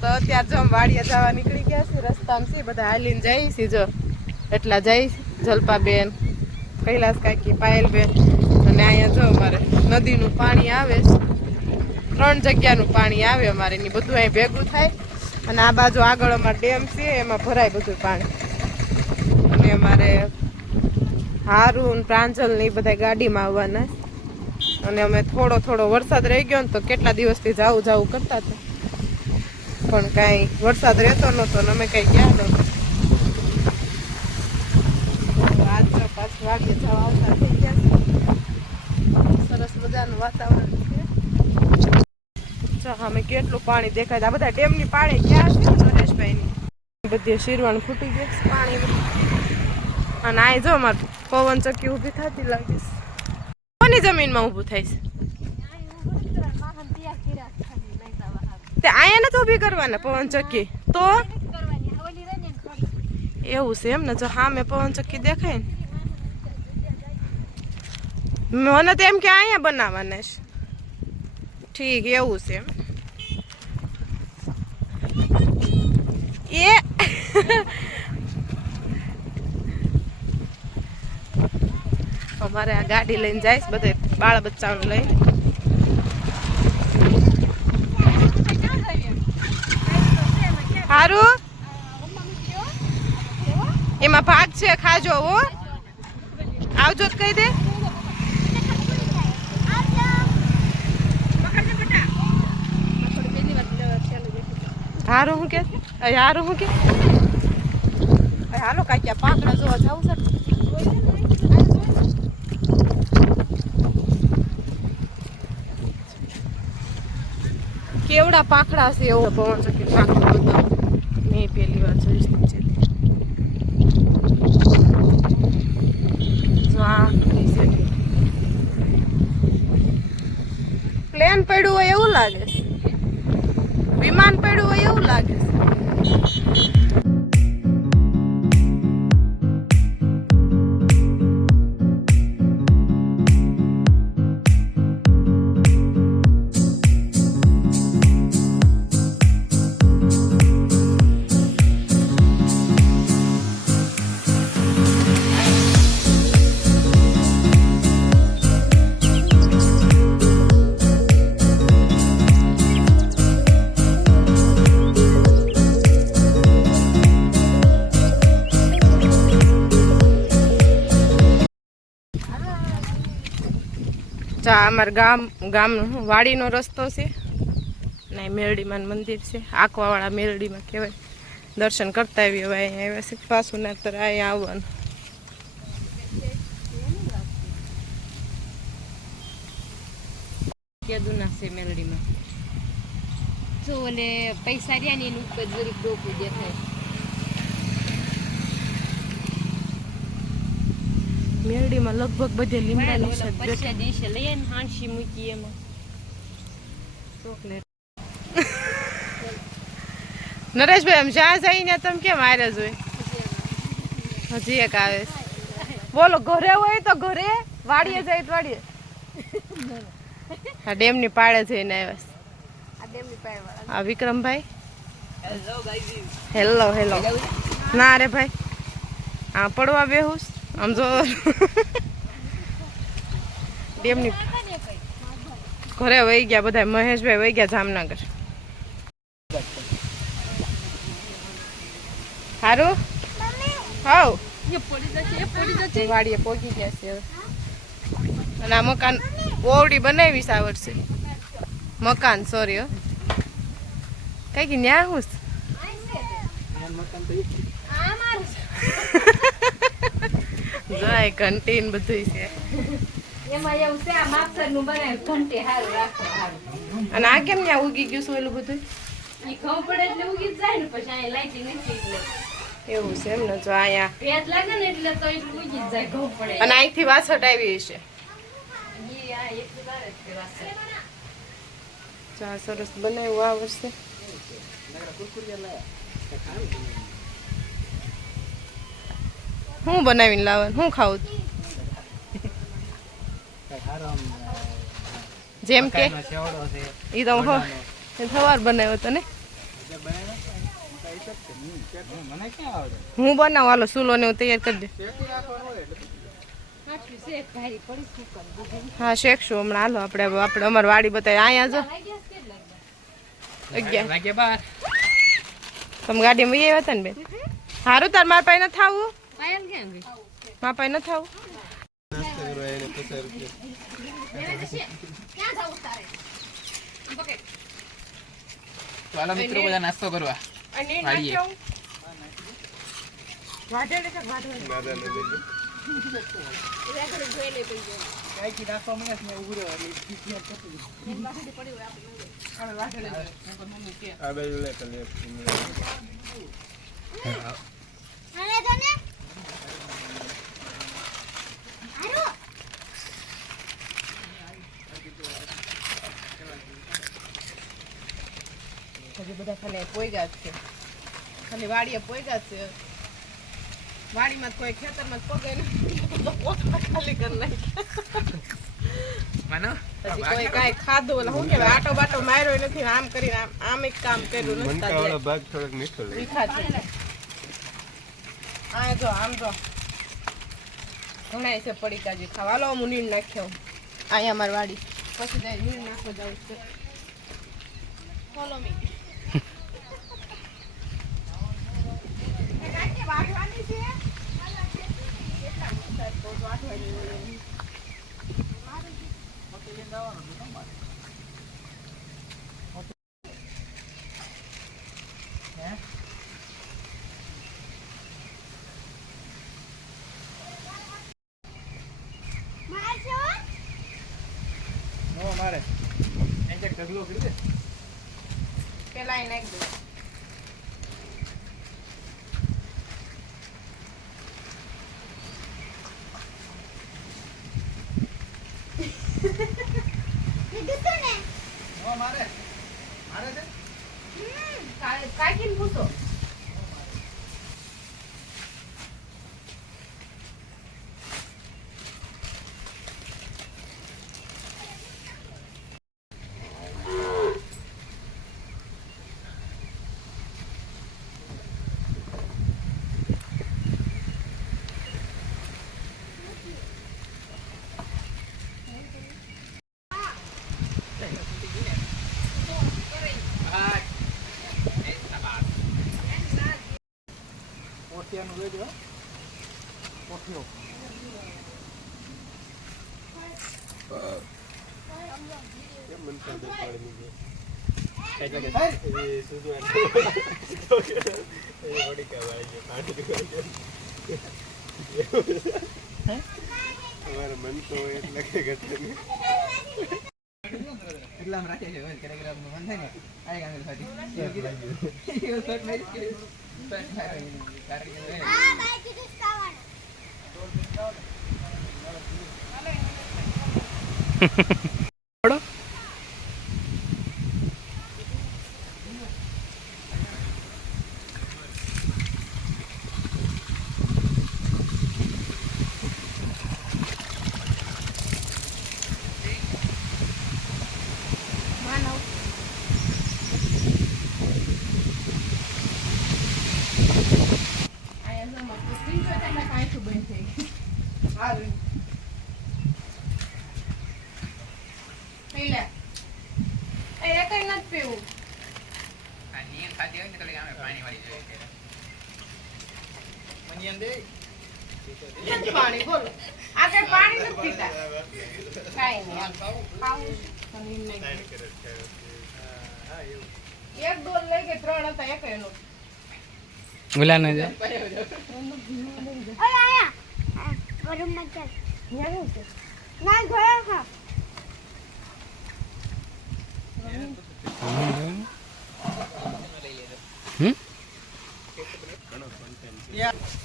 તો અત્યારે જો વાડિયા જવા નીકળી ગયા છે રસ્તામાં છે બધા હાલીને જાય છે જો એટલા જાય જલપાબેન કૈલાસ કાકી પાયલબેન અને અહીંયા જો અમારે નદીનું પાણી આવે 3 જગ્યાનું પાણી આવે અમારે એની બધું અહીં ભેગું થાય અને આ બાજુ આગળ અમારે ડેમ છે એમાં ભરાય બધું પાણી અને અમારે હારું પ્રાંજલ ને એ બધા ગાડીમાં આવવાના અને અમે થોડો વરસાદ રહી ગયો ને તો કેટલા દિવસથી જાવું કરતા હતા પણ કાંઈ વરસાદ રહેતો નહોતો ને અમે કાંઈ ગયા નહોતા આજ તો પાછું વાગે જવા આવતા થઈ ગયા સરસ મજાનું વાતાવરણ છે અમે કેટલું પાણી દેખાય આ બધા ડેમની પાણી ક્યાં છે નરેશભાઈની બધી શીરવાણ ફૂટી ગઈ પાણીમાં અને આ જો અમારે પવન ચક્કી ઊભી થતી લાગે છે કોની જમીનમાં ઊભું થાય છે તે અહીંયા નથી ઊભી કરવાના પવન ચક્કી તો એવું છે એમ ને જો હા મેં પવન ચક્કી દેખાય ને મને તો એમ કે અહીંયા બનાવવાના છે ઠીક એવું છે એમ એ અમારે આ ગાડી લઈને જાય બધે બાળ બચ્ચાનું લઈને સારું એમાં ભાગ છે ખાજો હો આવજો તો કહી દે હારું હું કે હાલો કાંઈ પાંખડા જોવા જાવું છે કેવડા પાંખડા છે એવો પવન ચક્કી પાંખડો બતાવો મેં પહેલી વાર જોઈશ નીચેથી પ્લેન પડ્યું હોય એવું લાગે વિમાન પડ્યું હોય એવું લાગે અમારા ગામ વાડીનો રસ્તો છે ને મેરડીમાં મંદિર છે આંકવાવાળા મેરડીમાં કહેવાય દર્શન કરતા આવી હવે અહીંયા આવ્યા છે પાછું ના તર અહીંયા આવવાનું કેદુના છે મેરડીમાં જો ઓલે પૈસા રહ્યા ને એનું ઉપર જરીક ડોકું દેખાય મેરડીમાં લગભગ બધે લીમડાની છે બેઠા દેશે લઈએ ને હાંસી મૂકી એમાં ચોકલેટ નરેશભાઈ આમ જ્યાં જઈને તમે કેમ આરે જોઈ હજી એક આવે બોલો ઘરે હોય તો ઘરે વાડીએ જાય તો વાડીએ આ ડેમની પાળે જઈને આવ્યા આ વિક્રમભાઈ હેલો ના રે ભાઈ હા પડવા બેહુસ આમ જો ડેમની ઘરે વહી ગયા બધા મહેશભાઈ વહી ગયા જામનગર સારું હાવ વાડીએ પહોંચી ગયા છે હવે અને આ મકાન ઓવડી બનાવી છે આ વર્ષે મકાન સોરી કઈ ન્યા હું જાય ઘંટી ને બધું છે અને આ કેમ ત્યાં ઉગી ગયું છે ઓલું બધું એવું છે એમ ને જો અહીંયા અને અહીંથી વાસટ આવી છે સરસ બનાવ્યું આ વર્ષે હું બનાવીને લાવવાનું હું ખાવું જેમ કે એ તો સવાર બનાવ્યો હતો ને હું બનાવું હાલો સૂલો ને હું તૈયાર કરી દે હા શેકશું હમણાં હાલો આપણે અમારી વાડી બતાવી અહીંયા જો 11 તમે ગાડીમાં વહી આવ્યા હતા ને બેન સારું તાર મારા પાસે ન થાવું મારા પાસે ન થાવું ચાલો મિત્રો બધા નાસ્તો કરવા હજી બધા ખાલી પોઈગા જ છે ખાલી વાડીએ પોઈગા જ છે વાડીમાં કોઈ ખેતરમાં પગે નહીં ખાલી કરી નાખ્યા હજી કોઈ કાંઈ ખાધું ઓલા શું કહેવાય આટો બાટો માર્યો નથી આમ કરીને આમ એક કામ કર્યું નથી મીઠા છે આ જો આમ જો ઘણા છે પડીકાજી ખાવા લો હું નીર નાખ્યો અહીંયા અમારી વાડી પછી જાય નીર નાખવા જાઉં છે ફોલો મી વાઢવાની છે મારે ઢગલો કરી દે પેલા નાખી દો મારે છે કાકીને પૂછો પોઠિયાનું લેજો પોઠિયો કેમ મન પર દેખાડી દીધું કઈ જગ્યાએ એ સુધુ એ ઓડી કવાય છે પાટી કવાય છે તમારે મન તો એટલે કે ઘટે નહીં એટલામ રાખે છે હોય કેરેગ્રામ નું મન થાય ને આય ગાંગલ ફાટી એ શોટ મેરી કે પેટ મારે કાર્ય હે આ બાઈક કિસ ખાવાનું પાણી બોલો આ કઈ પાણી નથી પીતા કાઈ નહીં ખાવું એક ડોલ લઈ કે 3 હતા એક એનો ઓલા ને જા ઓય આયા ગરમ મત ચાલ ન્યા છે ના ગયો ખા હમ યા